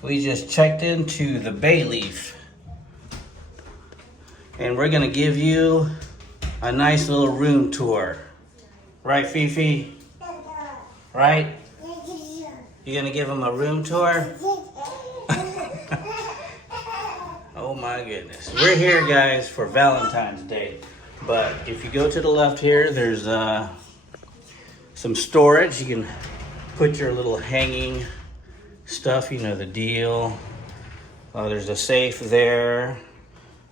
We just checked into the Bayleaf. And we're gonna give you a nice little room tour. Right, Fifi? Right? You gonna give them a room tour? Oh my goodness. We're here, guys, for Valentine's Day. But if you go to the left here, there's some storage. You can put your little hanging stuff, you know the deal. Oh, there's a safe there.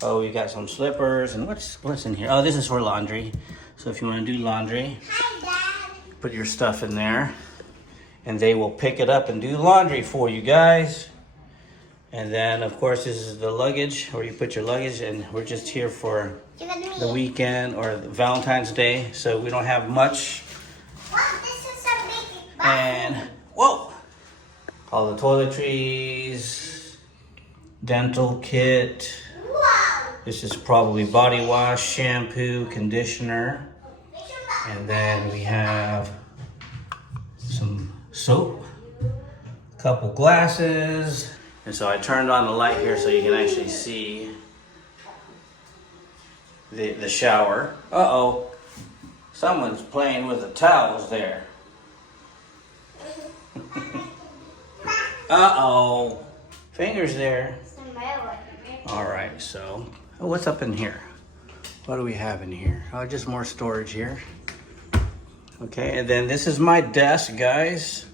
Oh, we got some slippers. And what's in here? Oh, this is for laundry. So if you want to do laundry, put your stuff in there. And they will pick it up and do laundry for you guys. And then, of course, this is the luggage, where you put your luggage. And we're just here for the weekend or Valentine's Day. So we don't have much. And, whoa! All the toiletries, dental kit. This is probably body wash, shampoo, conditioner. And then we have some soap, a couple glasses. And so I turned on the light here so you can actually see the shower. Uh-oh, someone's playing with the towels there. Uh-oh, fingers there. All right, so, oh, what's up in here? What do we have in here? Oh, just more storage here. Okay, and then this is my desk, guys.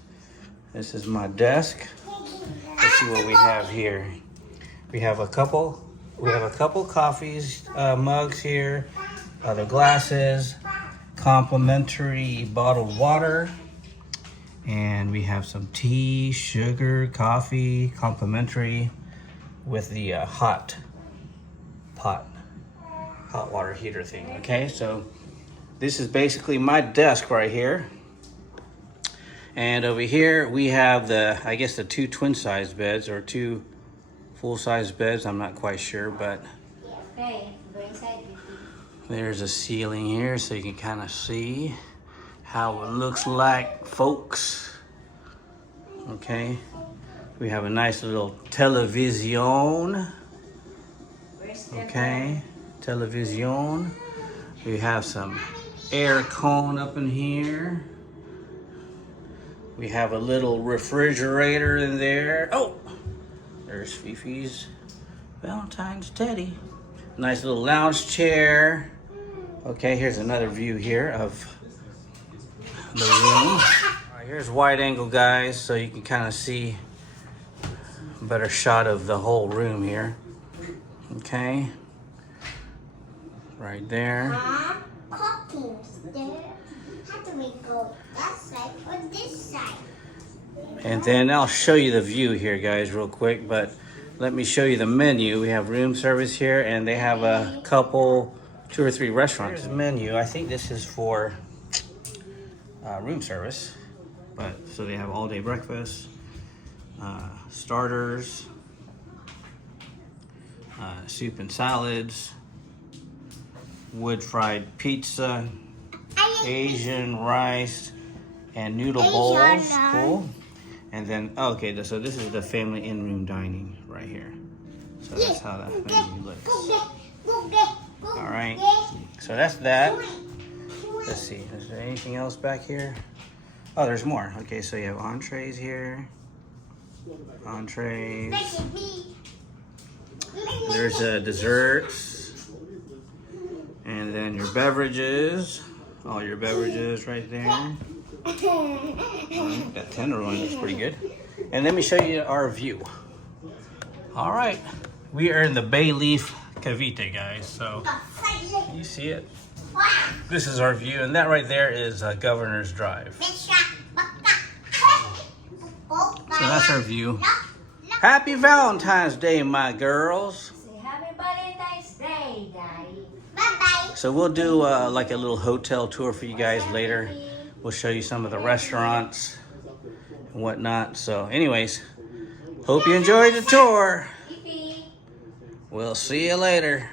This is my desk. Let's see what we have here. We have a couple coffees, mugs here, other glasses, complimentary bottled water, and we have some tea, sugar, coffee, complimentary with the hot water heater thing. Okay, so this is basically my desk right here. And over here we have I guess the two twin size beds or two full size beds. I'm not quite sure, but there's a ceiling here so you can kind of see how it looks like, folks. Okay, we have a nice little television. Okay, television. We have some air con up in here. We have a little refrigerator in there. Oh, there's Fifi's Valentine's teddy. Nice little lounge chair. Okay, here's another view here of the room. All right, here's wide angle, guys, so you can kind of see a better shot of the whole room here. Okay, right there. And then I'll show you the view here, guys, real quick, but let me show you the menu. We have room service here, and they have a couple, 2 or 3 restaurants. Here's the menu. I think this is for room service, but so they have all day breakfast, starters, soup and salads, wood fried pizza, Asian rice, and noodle bowls. Cool. And then, okay, so this is the family in-room dining right here. So that's how that menu looks. All right, so that's that. Let's see, is there anything else back here? Oh, there's more. Okay, so you have entrees here. Entrees. There's tenderloins. And then your beverages. All your beverages right there. That tenderloin looks pretty good. And let me show you our view. All right, we are in the Bayleaf Cavite, guys. So you see it. This is our view, and that right there is Governor's Drive. So that's our view. Happy Valentine's Day, my girls. Happy Valentine's Day, Daddy. Bye-bye. So we'll do like a little hotel tour for you guys later. We'll show you some of the restaurants and whatnot. So anyways, hope you enjoyed the tour. We'll see you later.